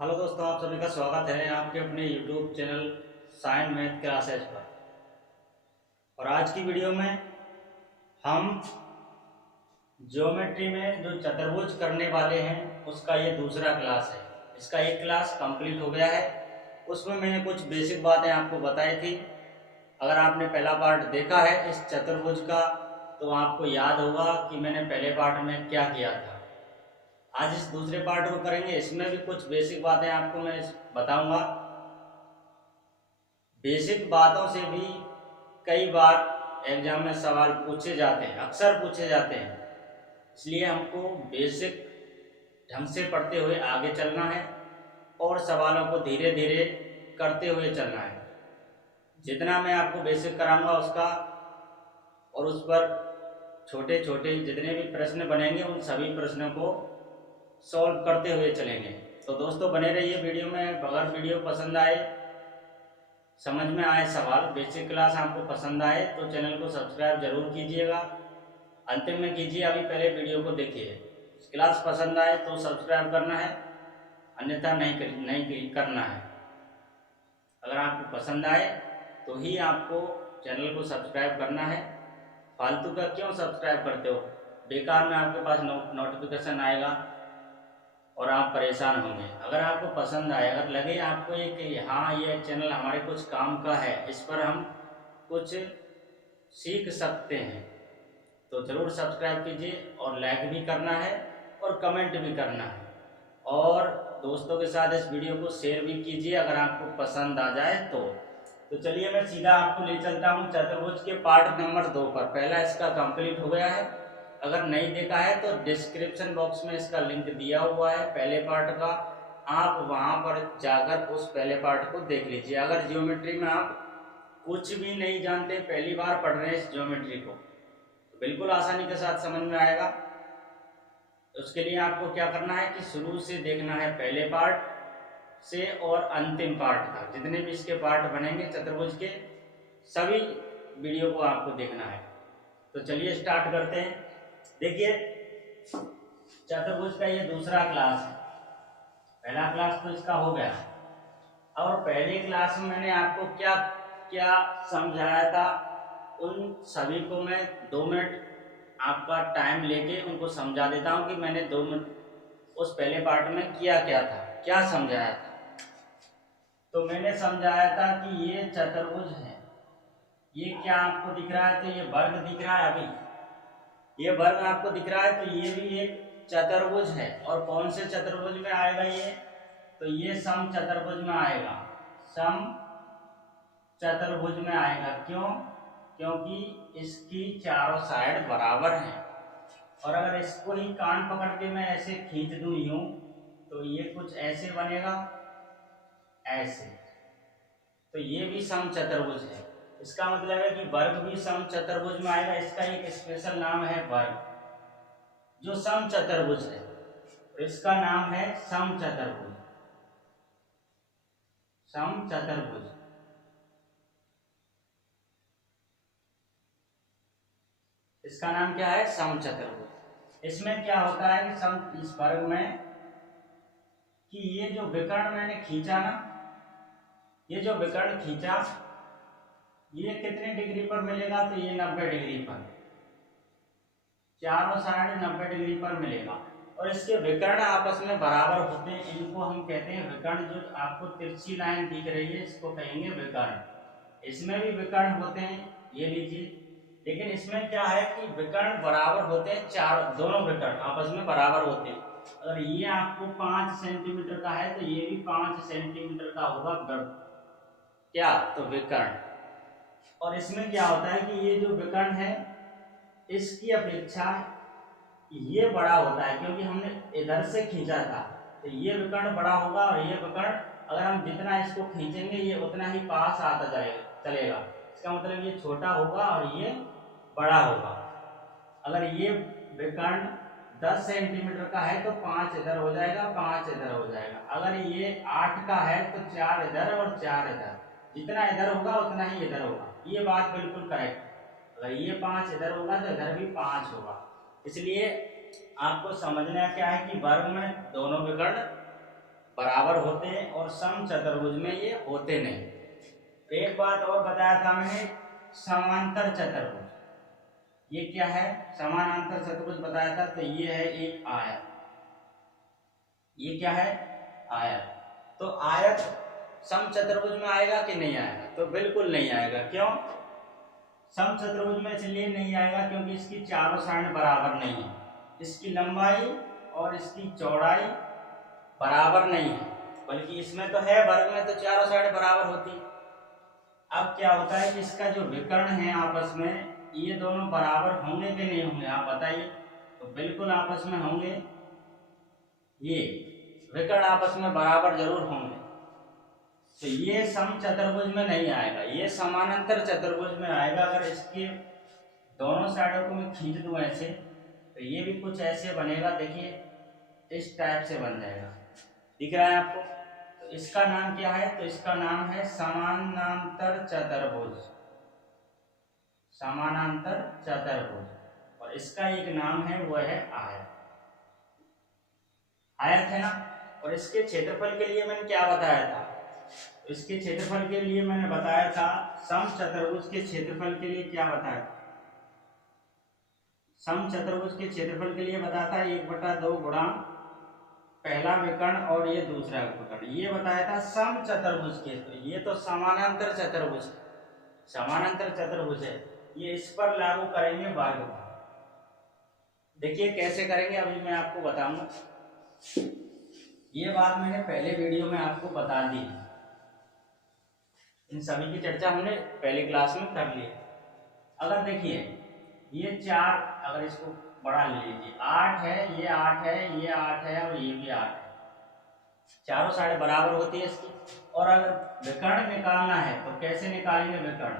Hello दोस्तों, आप सभी का स्वागत है आपके अपने YouTube channel science math classes पर। और आज की वीडियो में हम ज्योमेट्री में जो चतुर्भुज करने वाले हैं उसका ये दूसरा क्लास है। इसका एक क्लास कंप्लीट हो गया है। उसमें मैंने कुछ बेसिक बातें आपको बताई थी। अगर आपने पहला पार्ट देखा है इस चतुर्भुज का तो आपको याद होगा कि मैंने पहले पार्ट में क्या किया था। आज इस दूसरे पार्ट को करेंगे, इसमें भी कुछ बेसिक बातें आपको मैं बताऊंगा। बेसिक बातों से भी कई बार एग्जाम में सवाल पूछे जाते हैं, अक्सर पूछे जाते हैं। इसलिए हमको बेसिक ढंग से पढ़ते हुए आगे चलना है और सवालों को धीरे धीरे करते हुए चलना है। जितना मैं आपको बेसिक कराऊंगा उसका और उस पर छोटे छोटे जितने भी प्रश्न बनेंगे उन सभी प्रश्नों को सॉल्व करते हुए चलेंगे। तो दोस्तों बने रहिए वीडियो में। अगर वीडियो पसंद आए, समझ में आए सवाल, बेसिक क्लास आपको पसंद आए तो चैनल को सब्सक्राइब जरूर कीजिएगा। अंतिम में कीजिए, अभी पहले वीडियो को देखिए। क्लास पसंद आए तो सब्सक्राइब करना है, अन्यथा नहीं करना है। अगर आपको पसंद आए तो ही आपको चैनल को सब्सक्राइब करना है। फालतू का क्यों सब्सक्राइब करते हो? बेकार में आपके पास नोटिफिकेशन आएगा और आप परेशान होंगे। अगर आपको पसंद आए, अगर लगे आपको ये कि हाँ ये चैनल हमारे कुछ काम का है, इस पर हम कुछ सीख सकते हैं, तो ज़रूर सब्सक्राइब कीजिए और लाइक भी करना है और कमेंट भी करना है। और दोस्तों के साथ इस वीडियो को शेयर भी कीजिए अगर आपको पसंद आ जाए तो चलिए मैं सीधा आपको ले चलता हूँ चतुर्भुज के पार्ट नंबर 2 पर। पहला इसका कंप्लीट हो गया है। अगर नहीं देखा है तो डिस्क्रिप्शन बॉक्स में इसका लिंक दिया हुआ है पहले पार्ट का, आप वहां पर जाकर उस पहले पार्ट को देख लीजिए। अगर ज्योमेट्री में आप कुछ भी नहीं जानते, पहली बार पढ़ रहे हैं इस ज्योमेट्री को, तो बिल्कुल आसानी के साथ समझ में आएगा। उसके लिए आपको क्या करना है कि शुरू से देखना है, पहले पार्ट से और अंतिम पार्ट तक जितने भी इसके पार्ट बनेंगे चतुर्भुज के, सभी वीडियो को आपको देखना है। तो चलिए स्टार्ट करते हैं। देखिए चतुर्भुज का ये दूसरा क्लास है। पहला क्लास तो इसका हो गया और पहले क्लास में मैंने आपको क्या क्या समझाया था उन सभी को मैं 2 मिनट आपका टाइम लेके उनको समझा देता हूं कि मैंने 2 मिनट उस पहले पार्ट में किया क्या था, क्या समझाया था। तो मैंने समझाया था कि ये चतुर्भुज है। ये क्या आपको दिख रहा है? तो ये वर्ग दिख रहा है। अभी ये वर्ग आपको दिख रहा है तो ये भी एक चतुर्भुज है। और कौन से चतुर्भुज में आएगा ये? तो ये सम चतुर्भुज में आएगा। सम चतुर्भुज में आएगा। क्यों? क्योंकि इसकी चारों साइड बराबर हैं। और अगर इसको ही कान पकड़ के मैं ऐसे खींच दूं यूं, तो ये कुछ ऐसे बनेगा, ऐसे। तो ये भी सम चतुर्भुज है। इसका मतलब है कि वर्ग भी सम चतुर्भुज में आएगा। इसका एक स्पेशल नाम है वर्ग, जो सम चतुर्भुज है। तो इसका नाम है सम चतुर्भुज। सम चतुर्भुज इसका नाम क्या है? सम चतुर्भुज। इसमें क्या होता है कि सम इस वर्ग में कि ये जो विकर्ण मैंने खींचा ना, ये जो विकर्ण खींचा, ये कितने डिग्री पर मिलेगा? तो ये 90 डिग्री पर, चारों साइड 90 डिग्री पर मिलेगा। और इसके विकर्ण आपस में बराबर होते हैं। इनको हम कहते हैं विकर्ण। जो आपको तिरछी लाइन दिख रही है इसको कहेंगे विकर्ण। इसमें भी विकर्ण होते हैं, ये लीजिए। लेकिन इसमें क्या है कि विकर्ण बराबर होते हैं, चार दोनों विकर्ण आपस में बराबर होते हैं। अगर ये आपको 5 सेंटीमीटर का है तो ये भी 5 सेंटीमीटर का होगा क्या? तो विकर्ण। और इसमें क्या होता है कि ये जो विकर्ण है इसकी अपेक्षा ये बड़ा होता है, क्योंकि हमने इधर से खींचा था। तो ये विकर्ण बड़ा होगा और ये विकर्ण अगर हम जितना इसको खींचेंगे ये उतना ही पास आता चलेगा। इसका मतलब ये छोटा होगा और ये बड़ा होगा। अगर ये विकर्ण 10 सेंटीमीटर का है तो 5 इधर हो जाएगा, 5 इधर हो जाएगा। अगर ये 8 का है तो 4 इधर और 4 इधर। जितना इधर होगा उतना ही इधर होगा। ये बात बिल्कुल करेक्ट। अगर ये 5 इधर होगा तो इधर भी 5 होगा। इसलिए आपको समझना क्या है कि वर्ग में दोनों विकर्ण बराबर होते हैं और सम चतुर्भुज में ये होते नहीं। एक बात और बताया था मैंने, समांतर चतुर्भुज, ये क्या है, समानांतर चतुर्भुज बताया था। तो ये है एक आयत, ये क्या है, आयत। तो आयत सम चतुर्भुज में आएगा कि नहीं आएगा? तो बिल्कुल नहीं आएगा। क्यों सम चतुर्भुज में? इसलिए नहीं आएगा क्योंकि इसकी चारों साइड बराबर नहीं है, इसकी लंबाई और इसकी चौड़ाई बराबर नहीं है, बल्कि इसमें तो है वर्ग में तो चारों साइड बराबर होती। अब क्या होता है कि इसका जो विकर्ण है आपस में, ये दोनों बराबर होंगे कि नहीं होंगे, आप बताइए। तो बिल्कुल आपस में होंगे, ये विकर्ण आपस में बराबर जरूर होंगे। तो ये सम चतुर्भुज में नहीं आएगा, ये समानांतर चतुर्भुज में आएगा। अगर इसके दोनों साइडों को मैं खींच दूं ऐसे, तो ये भी कुछ ऐसे बनेगा, देखिए इस टाइप से बन जाएगा, दिख रहा है आपको। तो इसका नाम क्या है? तो इसका नाम है समानांतर चतुर्भुज, समानांतर चतुर्भुज। और इसका एक नाम है, वो है आयत, आयत है ना। और इसके क्षेत्रफल के लिए मैंने क्या बताया था? इसके क्षेत्रफल के लिए मैंने बताया था, सम चतुर्भुज के क्षेत्रफल के लिए क्या बताया था? सम चतुर्भुज के क्षेत्रफल के लिए बताया था 1/2 गुणा पहला विकर्ण और ये दूसरा विकर्ण, ये बताया था सम चतुर्भुज के। तो ये तो समानांतर चतुर्भुज, समानांतर चतुर्भुज है, ये इस पर लागू करेंगे वर्ग। देखिए कैसे करेंगे, अभी मैं आपको बताऊंगा। ये बात मैंने पहले वीडियो में आपको बता दी, इन सभी की चर्चा हमने पहली क्लास में कर ली। अगर देखिए ये 4, अगर इसको बढ़ा लीजिए, 8 है, ये 8 है, ये 8 है और ये भी 8 है, चारों साइड बराबर होती है इसकी। और अगर विकर्ण निकालना है तो कैसे निकालेंगे विकर्ण?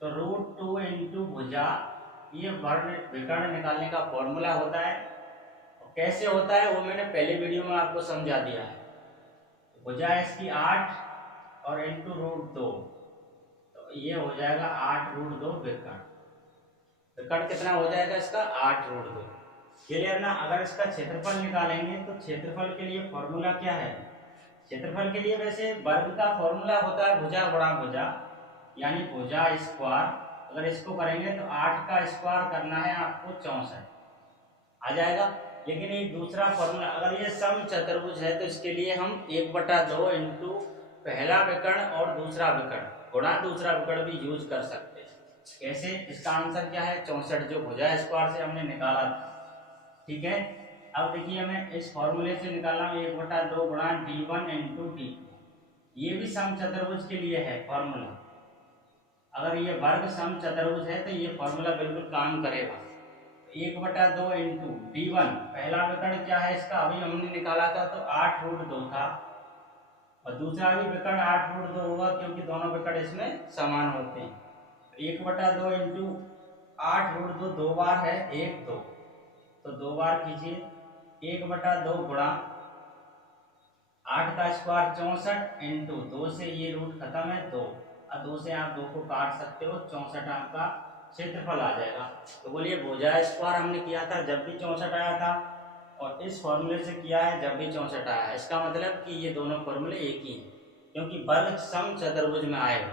तो √2 इंटू भुजा, ये विकर्ण निकालने का फॉर्मूला होता है। और कैसे होता है वो मैंने पहले वीडियो में आपको समझा दिया है। भुजा इसकी 8 और इंटू √2, तो ये हो जाएगा 8√2 विकर्ण। विकर्ण कितना हो जाएगा इसका? 8√2। क्लियर ना? अगर इसका क्षेत्रफल निकालेंगे तो क्षेत्रफल के लिए फॉर्मूला क्या है? क्षेत्रफल के लिए वैसे वर्ग का फॉर्मूला होता है भुजा गुणा भुजा, यानी भुजा स्क्वायर। अगर इसको करेंगे तो 8 का स्क्वायर करना है आपको 64 आ जाएगा। लेकिन एक दूसरा फॉर्मूला, अगर ये सम चतुर्भुज है तो इसके लिए हम 1/2 इंटू पहला विकर्ण और दूसरा विकर्ण गुणा दूसरा विकर्ण भी यूज कर सकते हैं। कैसे? इसका आंसर क्या है? 64, जो भुजा स्क्वायर से हमने निकाला था। ठीक है, अब देखिए हमें इस फॉर्मूले से निकालना 1/2 गुणा d1 इंटू d2, ये भी सम चतुर्भुज के लिए है फॉर्मूला। अगर ये वर्ग सम चतुर्भुज है तो ये फॉर्मूला बिल्कुल काम करेगा। 1/2 इंटू d1, पहला विकर्ण क्या है इसका? अभी हमने निकाला था तो 8√2 था, और दूसरा भी विकर्ण 8√2 होगा क्योंकि दोनों विकर्ण इसमें समान होते हैं। 1/2 इंटू 8√2 दो बार है, 1 2, तो दो बार कीजिए। 1/2 गुणा 8 का स्क्वायर 64 इंटू 2 से ये रूट खत्म है 2, और 2 से आप 2 को काट सकते हो, 64 आपका क्षेत्रफल आ जाएगा। तो बोलिए भुजा स्क्वायर हमने किया था जब भी 64 आया था, और इस फॉर्मूले से किया है जब भी 64 आया है। इसका मतलब कि ये दोनों फॉर्मूले एक ही हैं, क्योंकि वर्ग सम चतुर्भुज में आएगा।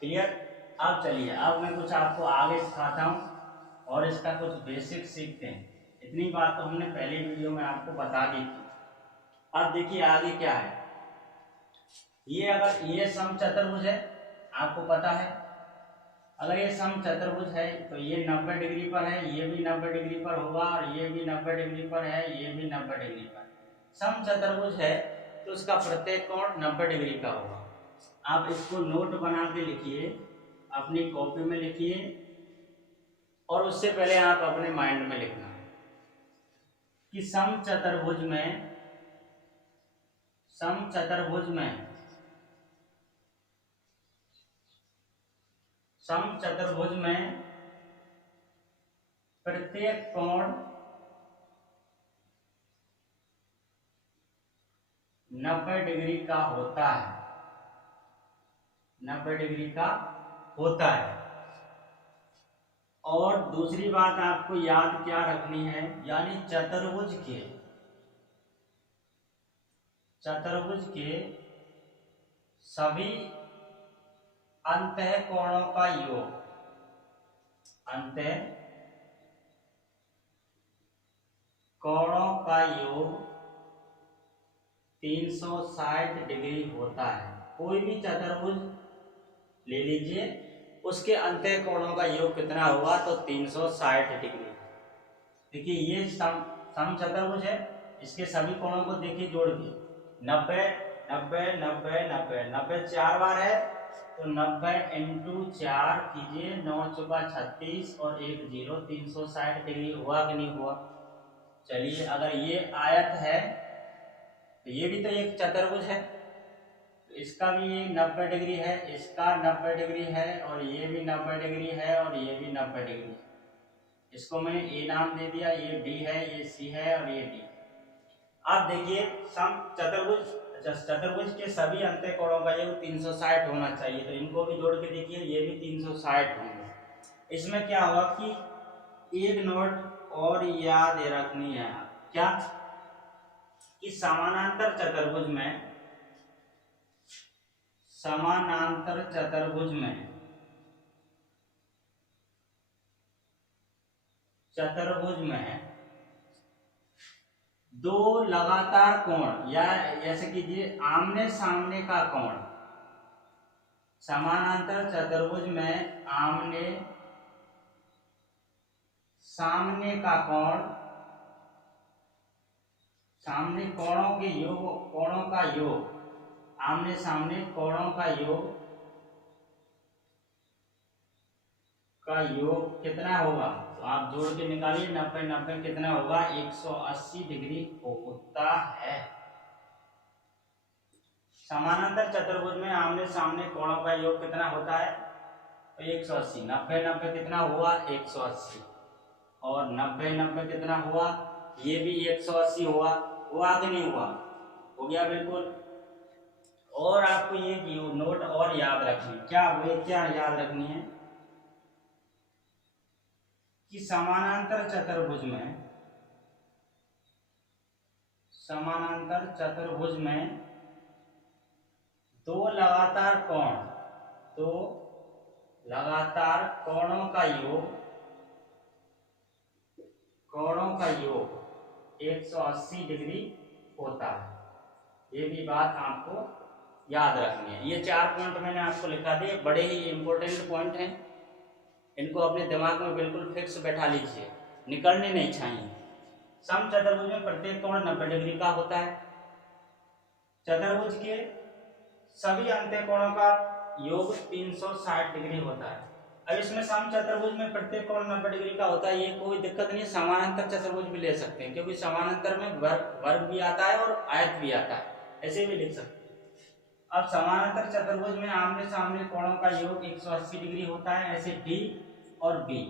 क्लियर? अब चलिए, अब मैं कुछ आपको आगे सिखाता हूँ और इसका कुछ बेसिक सीखते हैं। इतनी बात तो हमने पहले वीडियो में आपको बता दी थी। अब देखिए आगे क्या है। ये अगर ये सम चतुर्भुज है, आपको पता है, अगर ये सम चतुर्भुज है तो ये 90 डिग्री पर है, ये भी 90 डिग्री पर होगा, और ये भी 90 डिग्री पर है, ये भी 90 डिग्री पर। सम चतुर्भुज है तो उसका प्रत्येक कोण 90 डिग्री का होगा। आप इसको नोट बना के लिखिए, अपनी कॉपी में लिखिए, और उससे पहले आप अपने माइंड में लिखना कि सम चतुर्भुज में, सम चतुर्भुज में, सम चतुर्भुज में प्रत्येक कोण 90 डिग्री का होता है, 90 डिग्री का होता है। और दूसरी बात आपको याद क्या रखनी है, यानी चतुर्भुज के, चतुर्भुज के सभी अंतःकोणों का योग, अंतःकोणों का योग 360 डिग्री होता है। कोई भी चतुर्भुज ले लीजिए, उसके अंतःकोणों का योग कितना होगा, तो 360 डिग्री। देखिए ये समचतुर्भुज है, इसके सभी कोणों को देखिए जोड़ के 90 90 90 90 90 4 बार है, तो 90 इंटू 4 कीजिए, 9 चौका 36 और 1 0, 360 डिग्री हुआ कि नहीं हुआ। चलिए अगर ये आयत है तो ये भी तो एक चतुर्भुज है, तो इसका भी ये 90 डिग्री है, इसका 90 डिग्री है, और ये भी 90 डिग्री है, और ये भी 90 डिग्री है। इसको मैंने ए नाम दे दिया, ये बी है, ये सी है, और ये डी। अब देखिए चतुर्भुज के सभी अंतःकोणों का योग 360 होना चाहिए, तो इनको भी जोड़ के देखिए, ये भी 360 होंगे। इसमें क्या होगा कि एक नोट और याद रखनी है, क्या कि समानांतर चतुर्भुज में दो लगातार कोण, या ऐसे कीजिए आमने सामने का कोण, समानांतर चतुर्भुज में आमने सामने का कोण, सामने कोणों के योग, कोणों का योग, आमने सामने कोणों का योग कितना होगा, तो आप जोड़ के निकालिए, 90 90 कितना होगा, 180 डिग्री होता है। समानांतर चतुर्भुज में आमने सामने कोणों का योग कितना होता है, तो 180, 90 90 कितना हुआ, 180, और 90 90 कितना हुआ, ये भी 180 हुआ कि नहीं हुआ, हो गया बिल्कुल। और आपको ये नोट और याद रखनी, क्या याद रखनी है कि समानांतर चतुर्भुज में दो लगातार कोणों का योग 180 डिग्री होता है। ये भी बात आपको याद रखनी है। ये 4 पॉइंट मैंने आपको लिखा दिए, बड़े ही इंपॉर्टेंट पॉइंट हैं, इनको अपने दिमाग में बिल्कुल फिक्स बैठा लीजिए, निकलने नहीं चाहिए। समचतुर्भुज में प्रत्येक कोण 90 डिग्री का होता है। चतुर्भुज के सभी अंतःकोणों का योग 360 डिग्री होता है। अब इसमें समचतुर्भुज में प्रत्येक कोण 90 डिग्री का होता है, ये कोई दिक्कत नहीं है। समानांतर चतुर्भुज भी ले सकते हैं, क्योंकि समानांतर में वर्ग भी आता है और आयत भी आता है, ऐसे भी लिख सकते हैं। अब समानांतर चतुर्भुज में आमने सामने कोणों का योग 180 डिग्री होता है, ऐसे डी और बी,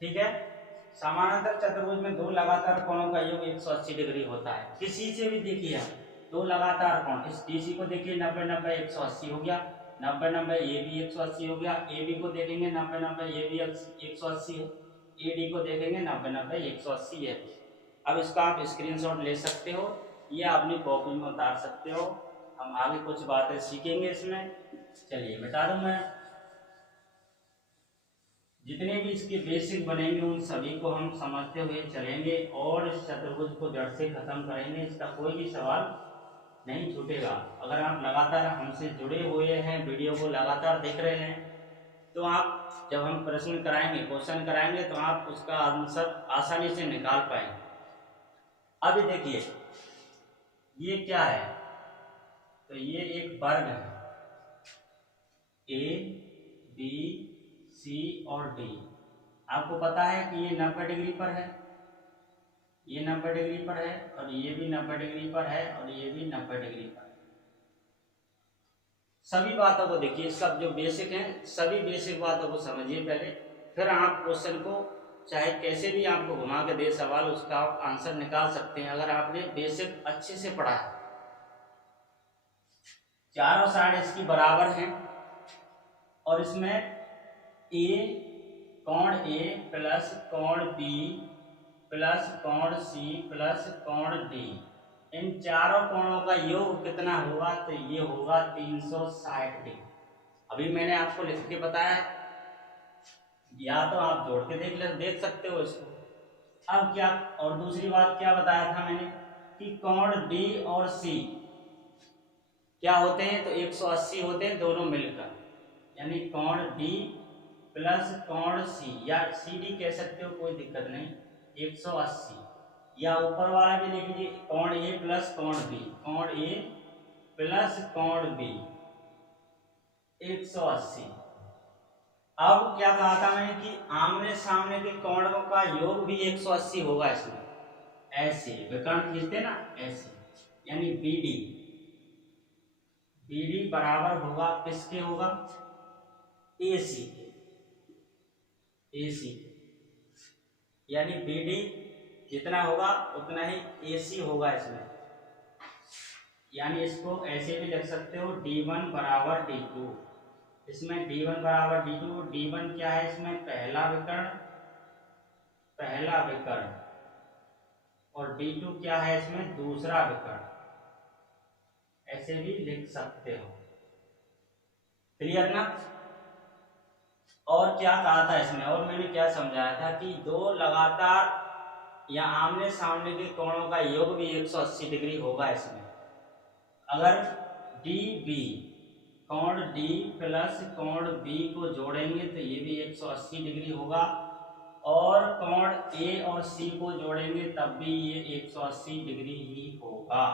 ठीक है। समानांतर चतुर्भुज में दो लगातार कोणों का योग 180 डिग्री होता है। किसी से भी देखिए आप, दो लगातार कोण, इस डीसी को देखिए 90 90 180 हो गया, 90 90 ये भी 180 हो गया, ए बी को देखेंगे 90 90 ये भी 180 है, ए डी को देखेंगे 90 90 180 है। अब इसका आप स्क्रीनशॉट ले सकते हो, ये अपनी कॉपी में उतार सकते हो। हम आगे कुछ बातें सीखेंगे इसमें। चलिए बता दूं मैं, जितने भी इसके बेसिक बनेंगे उन सभी को हम समझते हुए चलेंगे और इस चतुर्भुज को जड़ से खत्म करेंगे। इसका कोई भी सवाल नहीं छूटेगा। अगर आप लगातार हमसे जुड़े हुए हैं, वीडियो को लगातार देख रहे हैं, तो आप जब हम प्रश्न कराएंगे, क्वेश्चन कराएंगे, तो आप उसका आंसर आसानी से निकाल पाएंगे। अभी देखिए ये क्या है, तो ये एक वर्ग है, ए बी सी और डी। आपको पता है कि ये 90 डिग्री पर है, ये 90 डिग्री पर है, और ये भी 90 डिग्री पर है, और ये भी 90 डिग्री पर है। सभी बातों को देखिए, इसका जो बेसिक है, सभी बेसिक बातों को समझिए पहले, फिर आप क्वेश्चन को चाहे कैसे भी आपको घुमा के दे सवाल, उसका आप आंसर निकाल सकते हैं अगर आपने बेसिक अच्छे से पढ़ा है। चारों साइड इसकी बराबर हैं, और इसमें कोण ए प्लस कोण बी प्लस कोण सी प्लस कोण डी इन चारों कोणों का योग कितना होगा, तो ये होगा 360 डिग्री। अभी मैंने आपको लिख के बताया है, या तो आप जोड़ के देख सकते हो इसको। अब क्या, और दूसरी बात क्या बताया था मैंने कि कोण डी और सी क्या होते हैं, तो 180 होते हैं दोनों मिलकर, यानी कोण डी प्लस कोण सी, या सी डी कह सकते हो, कोई दिक्कत नहीं, 180, या ऊपर वाला भी लिख लीजिए, कोण ए प्लस कोण बी, कोण ए प्लस कोण बी 180। अब क्या कहा था मैंने कि आमने सामने के कोणों का योग भी 180 होगा इसमें, ऐसे विकर्ण खींचते ना ऐसे, यानी बीडी, बीडी बराबर होगा किसके होगा, एसी, एसी, यानी बीडी जितना होगा उतना ही एसी होगा इसमें, यानी इसको ऐसे भी लिख सकते हो D1 बराबर D2। इसमें D1 बराबर D2, D1 क्या है इसमें, पहला विकर्ण, पहला विकर्ण, और D2 क्या है इसमें, दूसरा विकर्ण, ऐसे भी लिख सकते हो। क्लियर ना। और क्या कहा था इसमें, और मैंने क्या समझाया था कि दो लगातार या आमने सामने के कोणों का योग भी 180 डिग्री होगा इसमें। अगर डी बी, कोण डी प्लस कोण बी को जोड़ेंगे तो ये भी 180 डिग्री होगा, और कोण ए और सी को जोड़ेंगे तब भी ये 180 डिग्री ही होगा।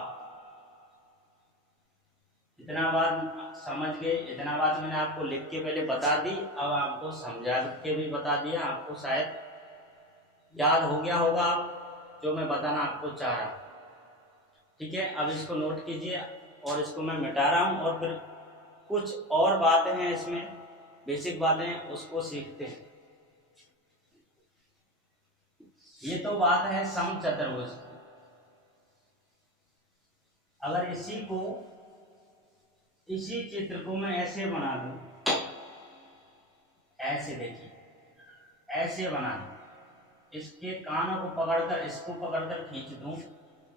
इतना बात समझ गए, इतना बात मैंने आपको लिख के पहले बता दी, अब आपको समझा के भी बता दिया, आपको शायद याद हो गया होगा जो मैं बताना आपको चाह रहा हूँ। ठीक है, अब इसको नोट कीजिए, और इसको मैं मिटा रहा हूँ, और फिर कुछ और बातें हैं इसमें, बेसिक बातें, उसको सीखते हैं। ये तो बात है समचतुर्भुज की। अगर इसी चित्र को मैं ऐसे बना दूं, ऐसे देखिए, ऐसे बना दूं, इसके कानों को पकड़कर, इसको पकड़कर खींच दूं,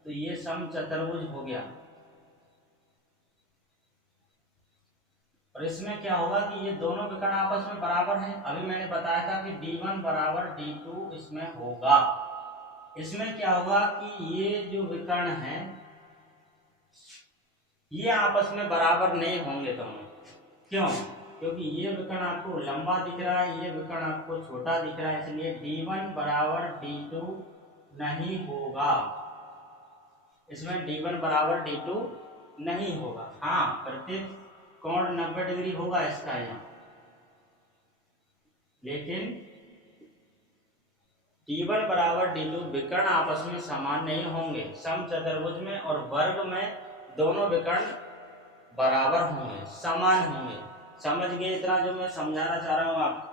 तो ये समचतुर्भुज हो गया। और इसमें क्या होगा कि ये दोनों विकर्ण आपस में बराबर हैं। अभी मैंने बताया था कि D1 बराबर D2 इसमें होगा। इसमें क्या होगा कि ये जो विकर्ण हैं ये आपस में बराबर नहीं होंगे दोनों। क्यों? क्योंकि ये विकर्ण आपको लंबा दिख रहा है, ये विकर्ण आपको छोटा दिख रहा है, इसलिए D1 बराबर D2 नहीं होगा। इसमें D1 बराबर D2 नहीं होगा। हाँ, प्रत्येक कोण 90 डिग्री होगा इसका यहाँ, लेकिन D1 बराबर D2 विकर्ण आपस में समान नहीं होंगे। समचतुर्भुज में और वर्ग में दोनों विकर्ण बराबर होंगे, समान होंगे। समझ गए इतना जो मैं समझाना चाह रहा हूं आपको?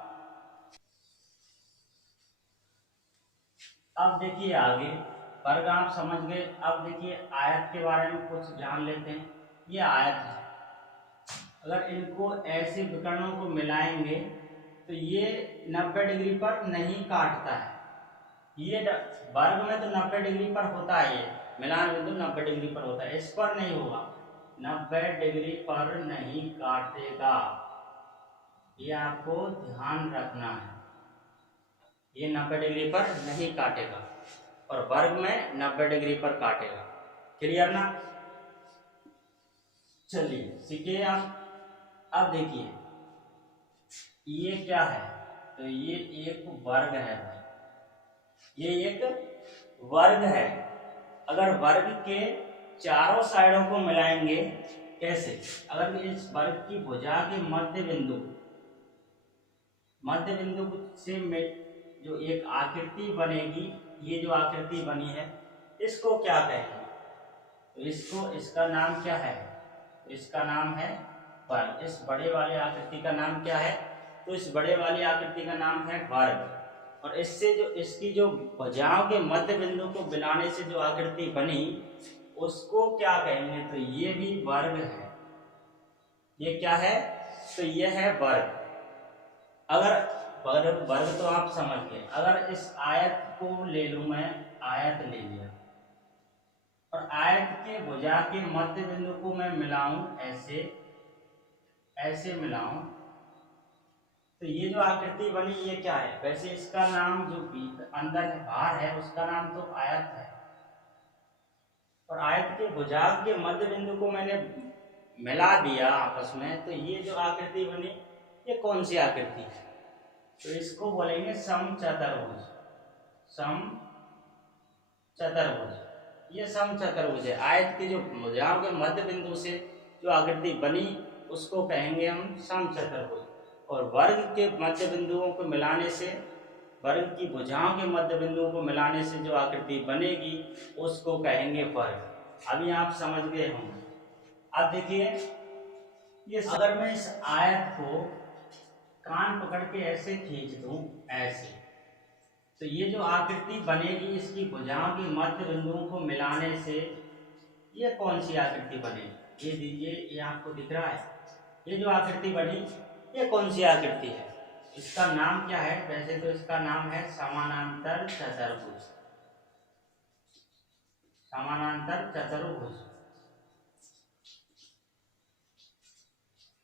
अब देखिए आगे, वर्ग आप समझ गए। अब देखिए आयत के बारे में कुछ जान लेते हैं। ये आयत है, अगर इनको ऐसे विकर्णों को मिलाएंगे तो ये 90 डिग्री पर नहीं काटता है। ये वर्ग में तो 90 डिग्री पर होता है, ये मिलान बिंदु 90 डिग्री पर होता है, इस पर नहीं होगा, 90 डिग्री पर नहीं काटेगा, ये आपको ध्यान रखना है। ये 90 डिग्री पर नहीं काटेगा और वर्ग में 90 डिग्री पर काटेगा। क्लियर ना? चलिए सीखिए आप। अब देखिए ये क्या है, तो ये एक वर्ग है भाई, ये एक वर्ग है। अगर वर्ग के चारों साइडों को मिलाएंगे, कैसे? अगर इस वर्ग की भुजा के मध्य बिंदु से जो एक आकृति बनेगी, ये जो आकृति बनी है इसको क्या कहेंगे? तो इसका नाम क्या है? तो इसका नाम है वर्ग। इस बड़े वाले आकृति का नाम क्या है? तो इस बड़े वाली आकृति का नाम है वर्ग। और इससे जो इसकी जो भुजाओं के मध्य बिंदु को मिलाने से जो आकृति बनी उसको क्या कहेंगे? तो ये भी वर्ग है। ये क्या है? तो ये है वर्ग। अगर वर्ग तो आप समझ गए। अगर इस आयत को ले लूं मैं, आयत ले लिया और आयत के भुजा के मध्य बिंदु को मैं मिलाऊं, ऐसे ऐसे मिलाऊं, तो ये जो आकृति बनी ये क्या है? वैसे इसका नाम जो अंदर है, बाहर है, उसका नाम तो आयत है। और आयत के भुजा के मध्य बिंदु को मैंने मिला दिया आपस में, तो ये जो आकृति बनी ये कौन सी आकृति है? तो इसको बोलेंगे समचतुर्भुज। समचतुर्भुज, ये समचतुर्भुज है। आयत के जो भुजाओं के मध्य बिंदु से जो आकृति बनी उसको कहेंगे हम समचतुर्भुज। और वर्ग के मध्य बिंदुओं को मिलाने से, वर्ग की भुजाओं के मध्य बिंदुओं को मिलाने से जो आकृति बनेगी उसको कहेंगे वर्ग। अभी आप समझ गए होंगे। अब देखिए, ये अगर मैं इस आयत को कान पकड़ के ऐसे खींच दूं, ऐसे, तो ये जो आकृति बनेगी इसकी भुजाओं के मध्य बिंदुओं को मिलाने से ये कौन सी आकृति बनेगी? ये दीजिए, ये आपको दिख रहा है, ये जो आकृति बनी ये कौन सी आकृति है? इसका नाम क्या है? वैसे तो इसका नाम है समानांतर चतुर्भुज। समानांतर चतुर्भुज।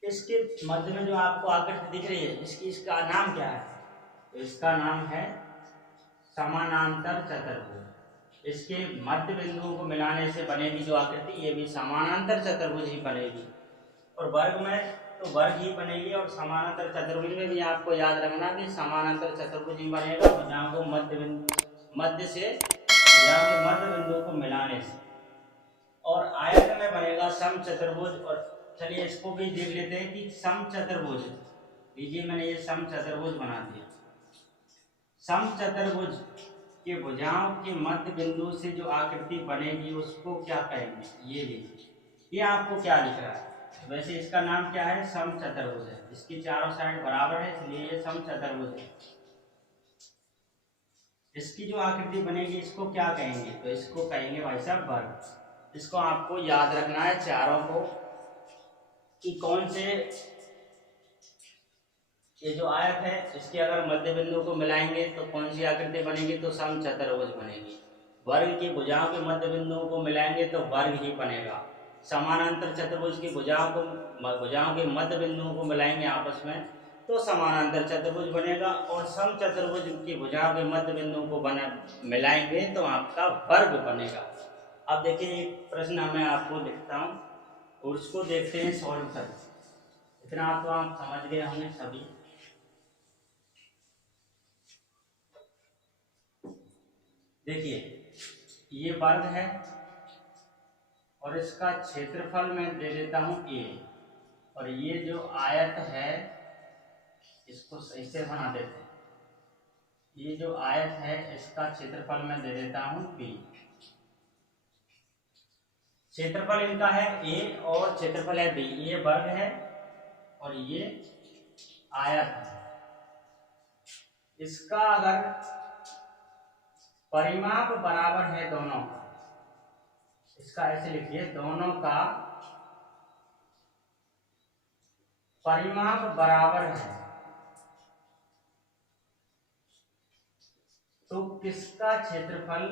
इसके मध्य में जो आपको आकृति दिख रही है, इसका नाम क्या है? तो इसका नाम है समानांतर चतुर्भुज। इसके मध्य बिंदुओं को मिलाने से बनेगी जो आकृति, ये भी समानांतर चतुर्भुज ही बनेगी। और वर्ग में तो वर्ग ही बनेगी, और समानांतर चतुर्भुज में भी आपको याद रखना कि समानांतर चतुर्भुज ही बनेगा भुजाओं को मध्य से भुजाओं के मध्य बिंदुओं को मिलाने से। और आयत में बनेगा समचतुर्भुज। और चलिए इसको भी देख लेते हैं कि समचतुर्भुज, लीजिए मैंने ये समचतुर्भुज बना दिया। समचतुर्भुज के भुजाओं के मध्य बिंदु से जो आकृति बनेगी उसको क्या कहेंगे? ये लीजिए, ये आपको क्या दिख रहा है? वैसे इसका नाम क्या है? समचतुर्भुज है। इसकी चारों साइड बराबर है, इसलिए ये समचतुर्भुज है। इसकी जो आकृति बनेगी इसको क्या कहेंगे? तो इसको कहेंगे भाई साहब वर्ग। इसको आपको याद रखना है चारों को, कि कौन से, ये जो आयत है इसके अगर मध्य बिंदु को मिलाएंगे तो कौन सी आकृति बनेगी? तो समचतुर्भुज बनेगी। वर्ग की भुजाओं के मध्य बिंदुओं को मिलाएंगे तो वर्ग ही बनेगा। समानांतर चतुर्भुज की भुजाओं के मध्य बिंदुओं को मिलाएंगे आपस में तो समानांतर चतुर्भुज बनेगा। और समचतुर्भुज की भुजाओं के मध्य बिंदुओं को मिलाएंगे तो आपका वर्ग बनेगा। अब देखिए, एक प्रश्न मैं आपको लिखता हूँ और उसको देखते हैं सॉल्व कर। इतना तो आप समझ गए होंगे सभी। देखिए, ये वर्ग है और इसका क्षेत्रफल मैं दे देता हूं a, और ये जो आयत है इसको सही से बना देते हैं। ये जो आयत है इसका क्षेत्रफल मैं दे देता हूं b। क्षेत्रफल इनका है a और क्षेत्रफल है b। ये वर्ग है और ये आयत है। इसका अगर परिमाप बराबर है दोनों का, इसका ऐसे लिखिए, दोनों का परिमाप बराबर है तो किसका क्षेत्रफल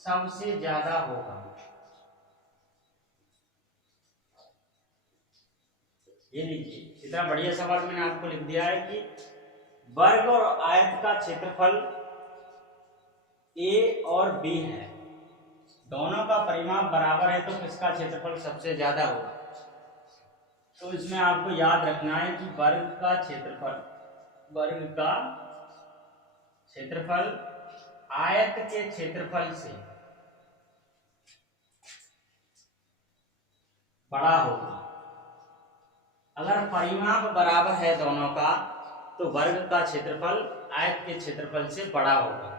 सबसे ज्यादा होगा? ये लीजिए, इतना बढ़िया सवाल मैंने आपको लिख दिया है कि वर्ग और आयत का क्षेत्रफल a और b है, दोनों का परिमाप बराबर है तो किसका क्षेत्रफल सबसे ज्यादा होगा? तो इसमें आपको याद रखना है कि वर्ग का क्षेत्रफल आयत के क्षेत्रफल से बड़ा होगा। अगर परिमाप बराबर है दोनों का तो वर्ग का क्षेत्रफल आयत के क्षेत्रफल से बड़ा होगा।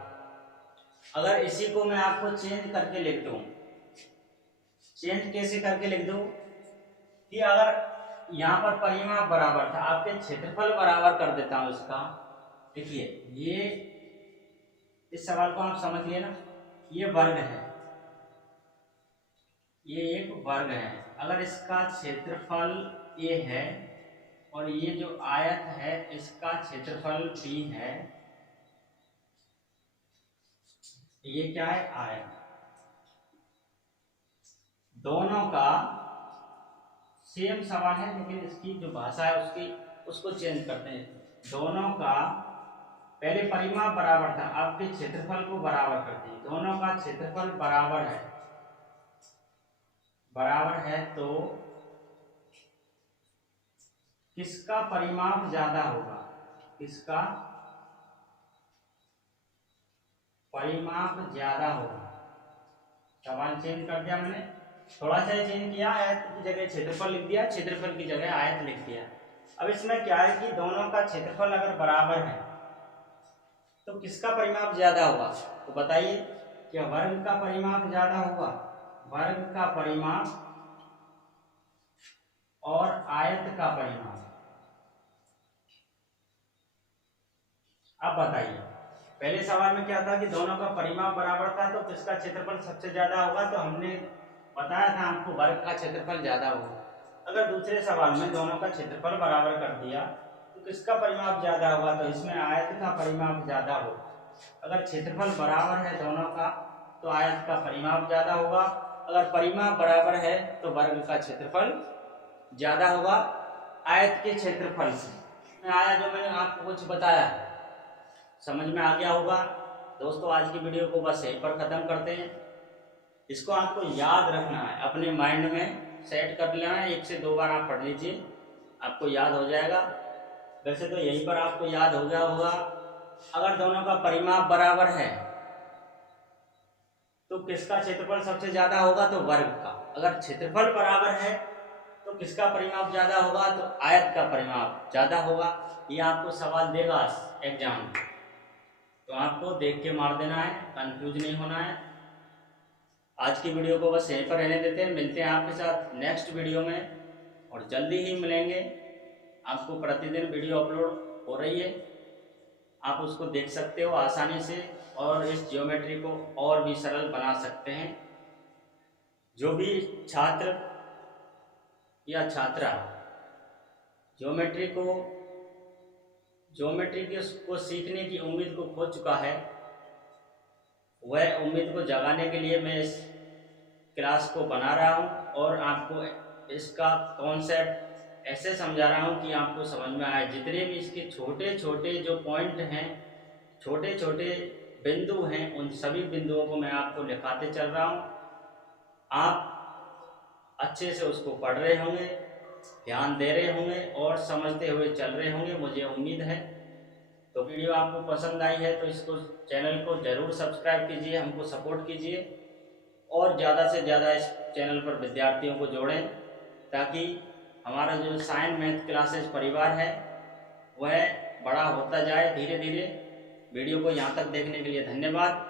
अगर इसी को मैं आपको चेंज करके लिख दूं, चेंज कैसे करके लिख दूं कि अगर यहाँ पर परिमाप बराबर था, आपके क्षेत्रफल बराबर कर देता हूं इसका। देखिए, ये इस सवाल को आप समझ लिए ना, ये वर्ग है, ये एक वर्ग है। अगर इसका क्षेत्रफल a है और ये जो आयत है इसका क्षेत्रफल b है, ये क्या है, आयत। दोनों का सेम सवाल है, लेकिन इसकी जो भाषा है उसको चेंज करते हैं। दोनों का पहले परिमाप बराबर था, अब के क्षेत्रफल को बराबर कर दिए। दोनों का क्षेत्रफल बराबर है तो किसका परिमाप ज्यादा होगा? किसका परिमाप ज्यादा होगा? सवाल चेंज कर दिया मैंने, थोड़ा सा चेंज किया, आयत की जगह क्षेत्रफल लिख दिया, क्षेत्रफल की जगह आयत लिख दिया। अब इसमें क्या है कि दोनों का क्षेत्रफल अगर बराबर है तो किसका परिमाप ज्यादा होगा? तो बताइए, क्या वर्ग का परिमाप ज्यादा होगा? वर्ग का परिमाप और आयत का परिमाप। अब बताइए, पहले सवाल में क्या था कि दोनों का परिमाप बराबर था तो किसका क्षेत्रफल सबसे ज्यादा होगा? तो हमने बताया था आपको वर्ग का क्षेत्रफल ज्यादा होगा। अगर दूसरे सवाल में दोनों का क्षेत्रफल बराबर कर दिया तो किसका परिमाप ज्यादा होगा? तो इसमें आयत का परिमाप ज्यादा होगा। अगर क्षेत्रफल बराबर है दोनों का तो आयत का परिमाप ज्यादा होगा। अगर परिमाप बराबर है तो वर्ग का क्षेत्रफल ज्यादा होगा आयत के क्षेत्रफल से। आया जो मैंने आपको कुछ बताया, समझ में आ गया होगा। दोस्तों आज की वीडियो को बस यहीं पर ख़त्म करते हैं। इसको आपको याद रखना है, अपने माइंड में सेट कर लेना है। 1 से 2 बार आप पढ़ लीजिए, आपको याद हो जाएगा। वैसे तो यहीं पर आपको याद हो गया होगा। अगर दोनों का परिमाप बराबर है तो किसका क्षेत्रफल सबसे ज़्यादा होगा? तो वर्ग का। अगर क्षेत्रफल बराबर है तो किसका परिमाप ज़्यादा होगा? तो आयत का परिमाप ज़्यादा होगा। ये आपको सवाल देगा एग्जाम में, तो आपको देख के मार देना है, कंफ्यूज नहीं होना है। आज की वीडियो को बस यहीं पर रहने देते हैं, मिलते हैं आपके साथ नेक्स्ट वीडियो में और जल्दी ही मिलेंगे। आपको प्रतिदिन वीडियो अपलोड हो रही है, आप उसको देख सकते हो आसानी से और इस ज्योमेट्री को और भी सरल बना सकते हैं। जो भी छात्र या छात्रा ज्योमेट्री को सीखने की उम्मीद को खो चुका है, वह उम्मीद को जगाने के लिए मैं इस क्लास को बना रहा हूं और आपको इसका कॉन्सेप्ट ऐसे समझा रहा हूं कि आपको समझ में आए। जितने भी इसके छोटे छोटे जो पॉइंट हैं, छोटे छोटे बिंदु हैं, उन सभी बिंदुओं को मैं आपको लिखाते चल रहा हूं। आप अच्छे से उसको पढ़ रहे होंगे, ध्यान दे रहे होंगे और समझते हुए चल रहे होंगे, मुझे उम्मीद है। तो वीडियो आपको पसंद आई है तो इसको चैनल को ज़रूर सब्सक्राइब कीजिए, हमको सपोर्ट कीजिए और ज़्यादा से ज़्यादा इस चैनल पर विद्यार्थियों को जोड़ें, ताकि हमारा जो साइंस मैथ क्लासेस परिवार है वह बड़ा होता जाए धीरे धीरे। वीडियो को यहाँ तक देखने के लिए धन्यवाद।